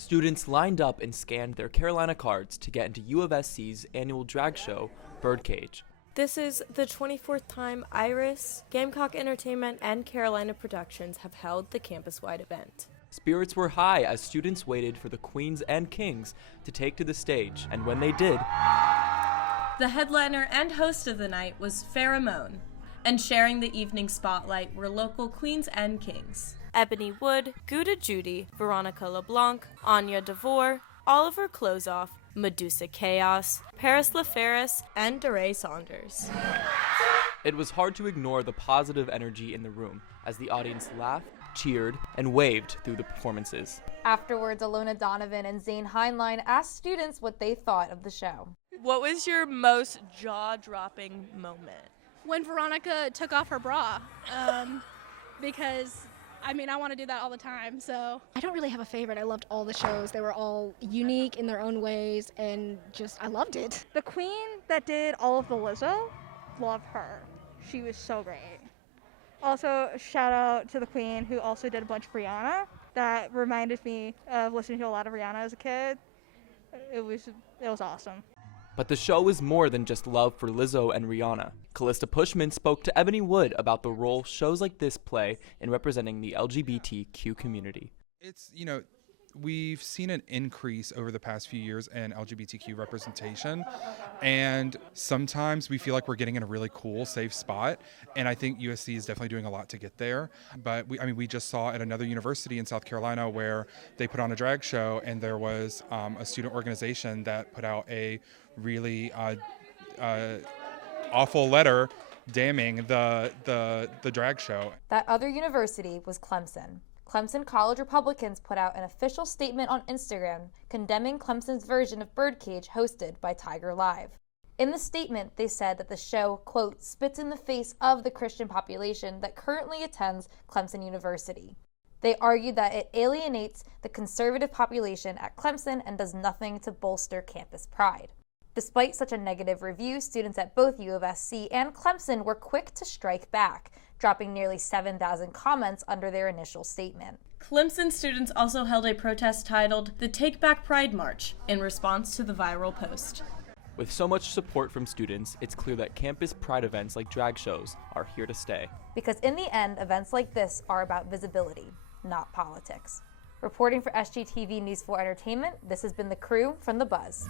Students lined up and scanned their Carolina cards to get into U of SC's annual drag show, Birdcage. This is the 24th time Iris, Gamecock Entertainment, and Carolina Productions have held the campus-wide event. Spirits were high as students waited for the queens and kings to take to the stage, and when they did, the headliner and host of the night was Pheromone, and sharing the evening spotlight were local queens and kings. Ebony Wood, Gouda Judy, Veronica LeBlanc, Anya DeVore, Oliver Closeoff, Medusa Chaos, Paris LaFerris, and DeRay Saunders. It was hard to ignore the positive energy in the room as the audience laughed, cheered, and waved through the performances. Afterwards, Ilona, Donovan, and Zane Heinlein asked students what they thought of the show. What was your most jaw-dropping moment? When Veronica took off her bra, because I want to do that all the time, so. I don't really have a favorite. I loved all the shows. They were all unique in their own ways, and I loved it. The queen that did all of the Lizzo, love her. She was so great. Also, shout out to the queen who also did a bunch of Rihanna. That reminded me of listening to a lot of Rihanna as a kid. It was awesome. But the show is more than just love for Lizzo and Rihanna. Calista Pushman spoke to Ebony Wood about the role shows like this play in representing the LGBTQ community. We've seen an increase over the past few years in LGBTQ representation, and sometimes we feel like we're getting in a really cool, safe spot, and I think USC is definitely doing a lot to get there. But we just saw at another university in South Carolina where they put on a drag show, and there was a student organization that put out a really awful letter damning the drag show. That other university was Clemson. Clemson College Republicans put out an official statement on Instagram condemning Clemson's version of Birdcage hosted by Tiger Live. In the statement, they said that the show, quote, spits in the face of the Christian population that currently attends Clemson University. They argued that it alienates the conservative population at Clemson and does nothing to bolster campus pride. Despite such a negative review, students at both U of SC and Clemson were quick to strike back, dropping nearly 7,000 comments under their initial statement. Clemson students also held a protest titled the Take Back Pride March in response to the viral post. With so much support from students, it's clear that campus pride events like drag shows are here to stay. Because in the end, events like this are about visibility, not politics. Reporting for SGTV News 4 Entertainment, this has been the crew from The Buzz.